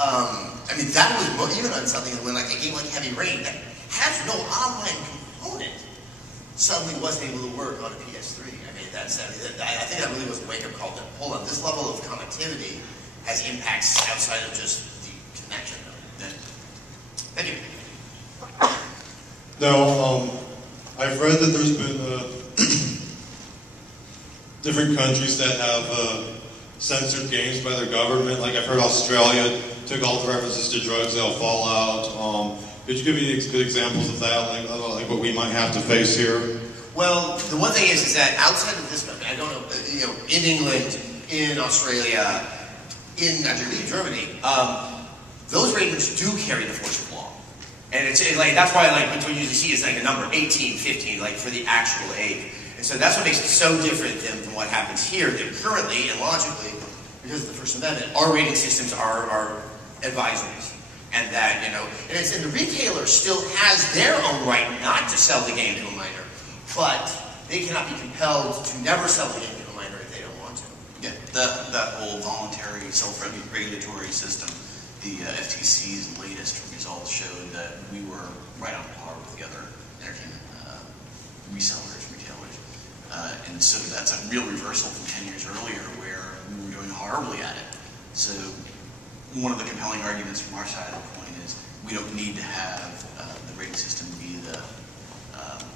I mean, that was even on something when like a game like Heavy Rain that has no online component suddenly wasn't able to work on a PS3. I mean, I think that really was a wake-up call that, hold on, this level of connectivity has impacts outside of just the connection. Thank you. Now, I've read that there's been different countries that have censored games by their government. Like I've heard Australia took all the references to drugs out of Fallout. Could you give me good examples of that, like what we might have to face here? Well, the one thing is that outside of this country, I don't know, in England, in Australia, in Germany, those ratings do carry the force of law. And it's like, that's why like what you usually see is like a number 18, 15, like for the actual age. And so that's what makes it so different than what happens here. That currently and logically, because of the First Amendment, our rating systems are advisories. And that, and the retailer still has their own right not to sell the game to a minor, but they cannot be compelled to never sell the game to a minor if they don't want to. Yeah, that whole voluntary self-regulatory system, the FTC's latest results showed that we were right on par with the other entertainment resellers, retailers. And so that's a real reversal from 10 years earlier where we were doing horribly at it. So one of the compelling arguments from our side of the coin is we don't need to have the rating system be the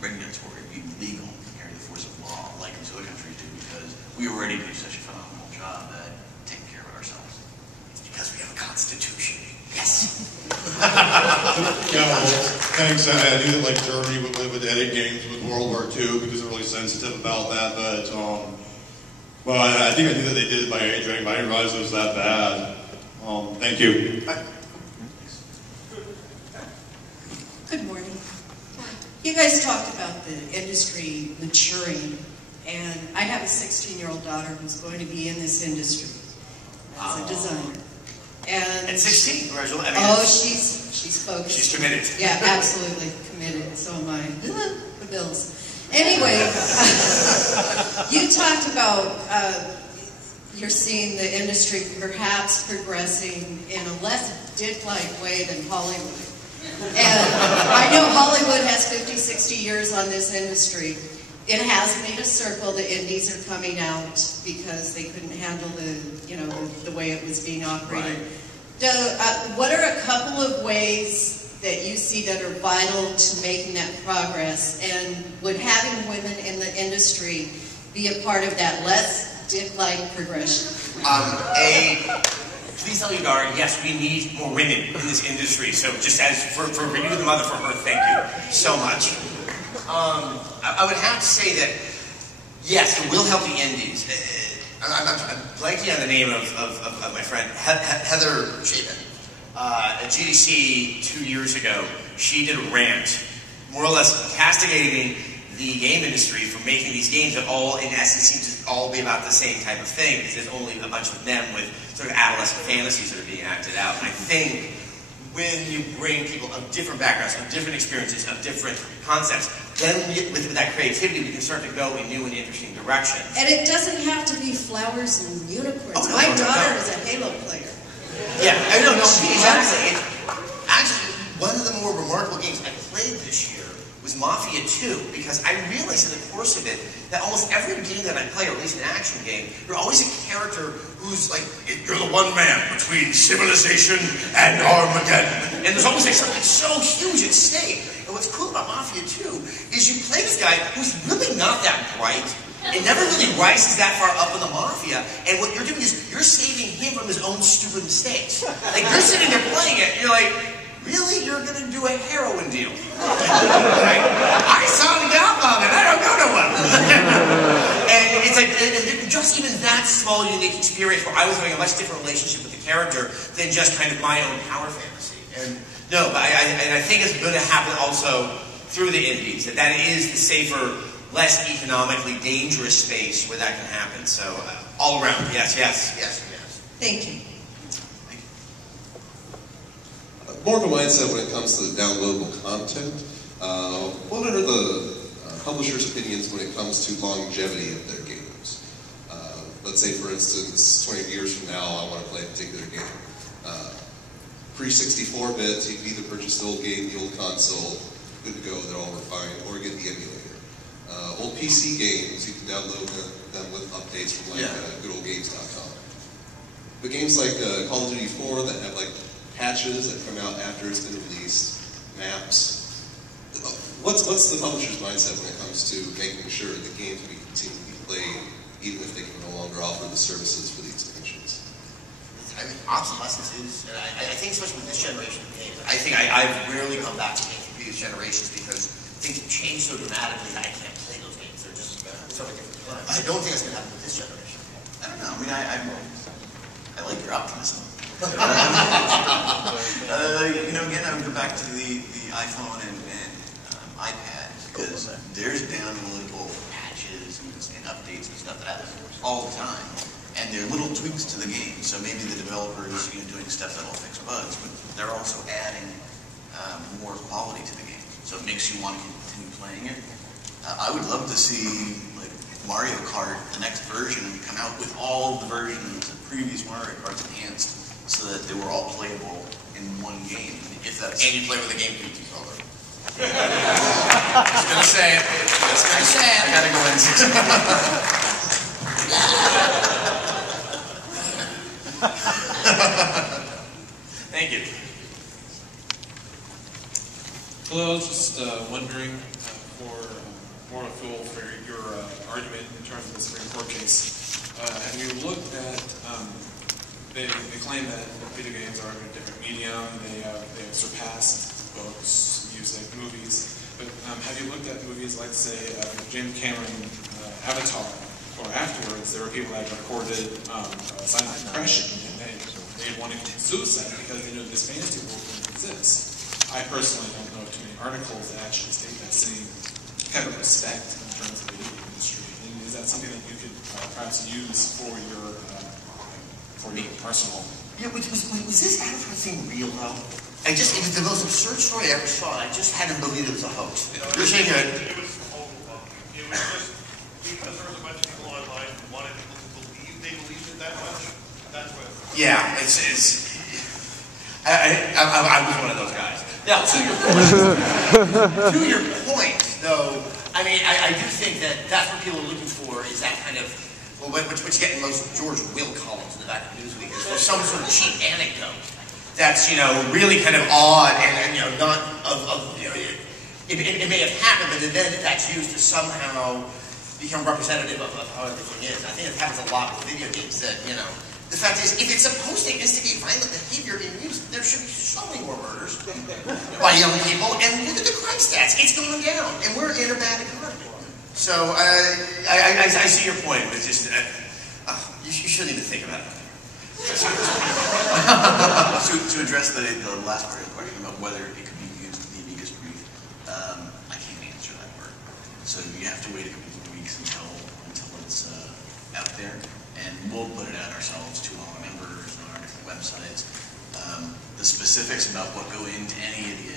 regulatory, be legal, carry the force of law like these other countries do, because we already do such a phenomenal job at taking care of it ourselves. It's because we have a constitution. Yes. Yeah, well, thanks. I knew that like Germany would edit games with World War II because they're really sensitive about that, but well, I think I knew that they did it by age rank, but I didn't realize it was that bad. Thank you. Good morning. You guys talked about the industry maturing, and I have a 16-year-old daughter who's going to be in this industry as a designer. And at 16, congratulations. Oh, she's focused. She's committed. Yeah, absolutely committed. So am I. The bills. Anyway, you talked about you're seeing the industry perhaps progressing in a less dick-like way than Hollywood. And I know Hollywood has 50, 60 years on this industry. It has made a circle. The indies are coming out because they couldn't handle the way it was being operated. Right. What are a couple of ways that you see that are vital to making that progress? And would having women in the industry be a part of that less dick-like progression? Please tell your daughter, yes, we need more women in this industry. So just as for you, the mother, for her, thank you so much. I would have to say that, yes, it will help the indies. I'm blanking on the name of my friend, Heather Chapin. At GDC 2 years ago, she did a rant, more or less castigating the game industry for making these games that all, in essence, seem to all be about the same type of thing, because there's only a bunch of them with sort of adolescent fantasies that are being acted out. And I think when you bring people of different backgrounds, of different experiences, of different concepts, then with that creativity, we can start to go in new and interesting directions. And it doesn't have to be flowers and unicorns. Oh, my daughter is a Halo player. Yeah, no, exactly. Actually, one of the more remarkable games I played this year was Mafia 2, because I realized in the course of it that almost every game that I play, or at least an action game, you're always a character who's like, you're the one man between civilization and Armageddon. And there's always like something so huge at stake. And what's cool about Mafia 2 is you play this guy who's really not that bright. It never really rises that far up in the Mafia. And what you're doing is you're saving him from his own stupid mistakes. Like, you're sitting there playing it, and you're like, really? You're going to do a heroin deal? Right? I signed up on it. I don't go to one. And it's like, and just even that small, unique experience where I was having a much different relationship with the character than just kind of my own power fantasy. And no, but I think it's going to happen also through the indies, that is the safer, less economically dangerous space where that can happen. So all around, yes. Thank you. More of a mindset when it comes to downloadable content. What are the publishers' opinions when it comes to longevity of their games? Let's say, for instance, 20 years from now, I want to play a particular game. pre-64-bit, so you can either purchase the old game, the old console, good to go, they're all refined, or get the emulator. Old PC games, you can download them with updates from like goodoldgames.com. But games like Call of Duty 4 that have like patches that come out after it's been released, maps. What's the publisher's mindset when it comes to making sure the game can continue to be played, even if they can no longer offer the services for the expansions? I mean, obsolescence is, and I think especially with this generation of games, I think I've rarely gone back to games from previous generations because things have changed so dramatically that I can't play those games. They're just so different. I don't think that's going to happen with this generation. I don't know. I mean, I like your optimism. You know, again, I would go back to the iPhone and iPad because there's downloadable patches and updates and stuff that happen all the time, and they're little tweaks to the game. So maybe the developers doing stuff that'll fix bugs, but they're also adding more quality to the game. So it makes you want to continue playing it. I would love to see like Mario Kart, the next version, come out with all of the versions of previous Mario Karts enhanced, so that they were all playable in one game. If that's And you play with a GameCube controller. Just gonna say it. Just gonna say it. I gotta go in 6. Thank you. Hello, I was just wondering for more fuel for your argument in terms of the Supreme Court case. Have you looked at, they claim that video games are a different medium, they have surpassed books, music, movies, but have you looked at movies like, say, James Cameron, Avatar, or afterwards, there were people that recorded silent depression, and they wanted to commit suicide because they knew this fantasy world didn't exist. I personally don't know of too many articles that actually state that same kind of respect in terms of the video industry. And is that something that you could perhaps use for your arsenal? Yeah, was this Avatar thing real though? It was the most absurd story I ever saw. I just hadn't believed it was a hoax. You're saying that it was overwhelming. It was just because there was a bunch of people online who wanted people to believe they believed it that much. That's what. Yeah, I was one of those guys. Now, to your point, though, I mean, I do think that that's what people are looking for is that kind of, well, what you get in most George Will columns in the back of Newsweek is there's some sort of cheap anecdote that's, really kind of odd and not it may have happened, but then that's used to somehow become representative of how everything is. I think it happens a lot with video games that, the fact is, if it's supposed to instigate violent behavior in music, there should be so many more murders by young people. And look at the crime stats; it's going down, and we're in a bad economy. So I see your point, but just you shouldn't even think about it. To address the last part of the question about whether it could be used in the amicus brief, I can't answer that part. So you have to wait a couple of weeks until it's out there. And we'll put it out ourselves to all our members on our different websites. The specifics about what go into any of the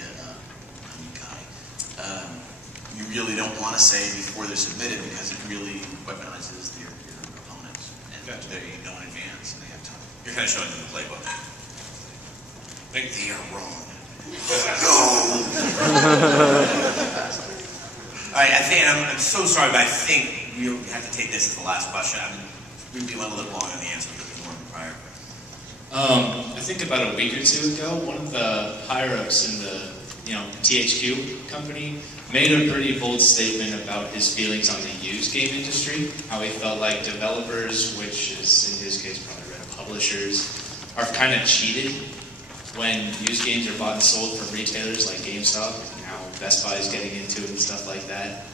you really don't want to say before they're submitted because it really weaponizes your opponents. And they know in advance and they have time. You're kind of showing them the playbook. They are wrong. All right, I'm so sorry, but I think you have to take this as the last question. We'd be a little bit long on the answer because there's more than prior. I think about a week or two ago, one of the higher-ups in the THQ company made a pretty bold statement about his feelings on the used game industry, how he felt like developers, which is in his case probably publishers, are kind of cheated when used games are bought and sold from retailers like GameStop, and how Best Buy is getting into it and stuff like that.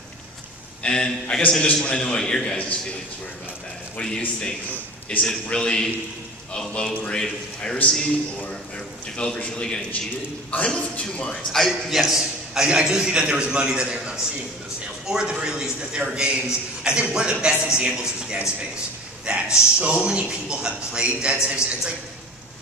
And I guess I just want to know what your guys' feelings were about that. What do you think? Is it really a low grade of piracy, or are developers really getting cheated? I'm of two minds. Yes, I do think that there is money that they're not seeing from those sales, or at the very least that there are games. I think one of the best examples is Dead Space. That so many people have played Dead Space. It's like,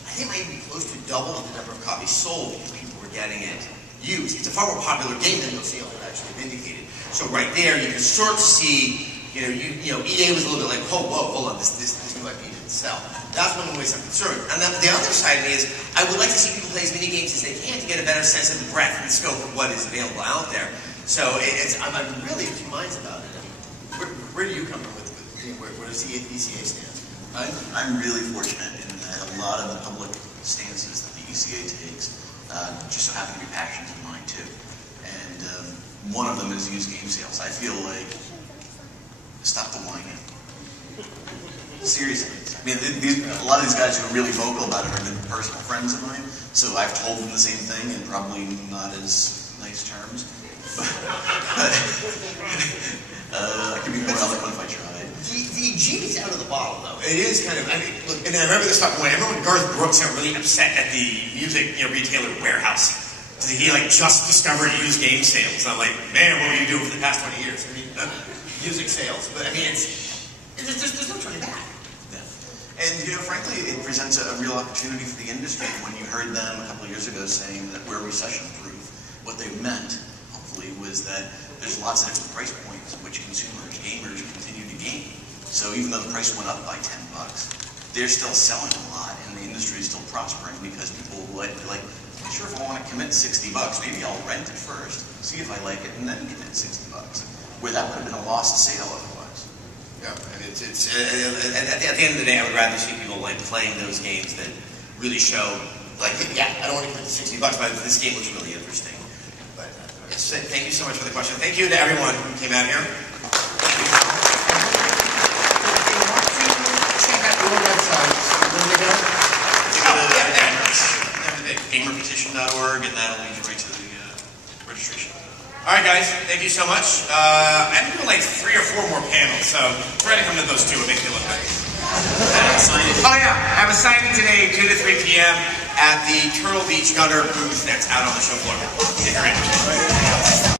I think it might be close to double the number of copies sold because people were getting it used. It's a far more popular game than those sales have actually indicated. So right there, you can sort of see, EA was a little bit like, whoa, hold on, this new IP didn't sell. That's one of the ways I'm concerned. And the other side of me is, I would like to see people play as many games as they can to get a better sense of the breadth and scope of what is available out there. So I'm really of two minds about it. Where do you come from with where does the ECA stand? I'm really fortunate in that a lot of the public stances that the ECA takes just so happen to be passions of mine too. And one of them is used game sales. I feel like, stop the whining. Seriously. I mean, a lot of these guys who are really vocal about it are good personal friends of mine, so I've told them the same thing in probably not as nice terms. But I could be more eloquent if I tried. The genie's out of the bottle, though. It is kind of, I mean, look, and I remember this stuff when everyone, Garth Brooks got really upset at the music retailer Warehouse. He just discovered used game sales. And I'm like, man, what were you doing for the past 20 years? I mean, music sales. But I mean, there's no turning back. Yeah. And frankly, it presents a real opportunity for the industry. When you heard them a couple of years ago saying that we're recession-proof, what they meant, hopefully, was that there's lots of different price points at which consumers, gamers, continue to game. So even though the price went up by $10, they're still selling a lot, and the industry is still prospering because people like, I'm sure if I want to commit $60, maybe I'll rent it first, see if I like it, and then commit $60. Where that would have been a lost sale otherwise. Yeah, and it's at the end of the day, I would rather see people playing those games that really show, yeah, I don't want to commit the $60, but this game looks really interesting. But yes, thank you so much for the question. Thank you to everyone who came out here. Check out your website. Where do they go? Gamerpetition.org, and that'll lead you right to the registration. All right, guys, thank you so much. I'm doing 3 or 4 more panels, so try to come to those 2. It makes me look good. Oh yeah, I have a signing today, 2 to 3 p.m. at the Turtle Beach Gunner booth that's out on the show floor. If you're interested.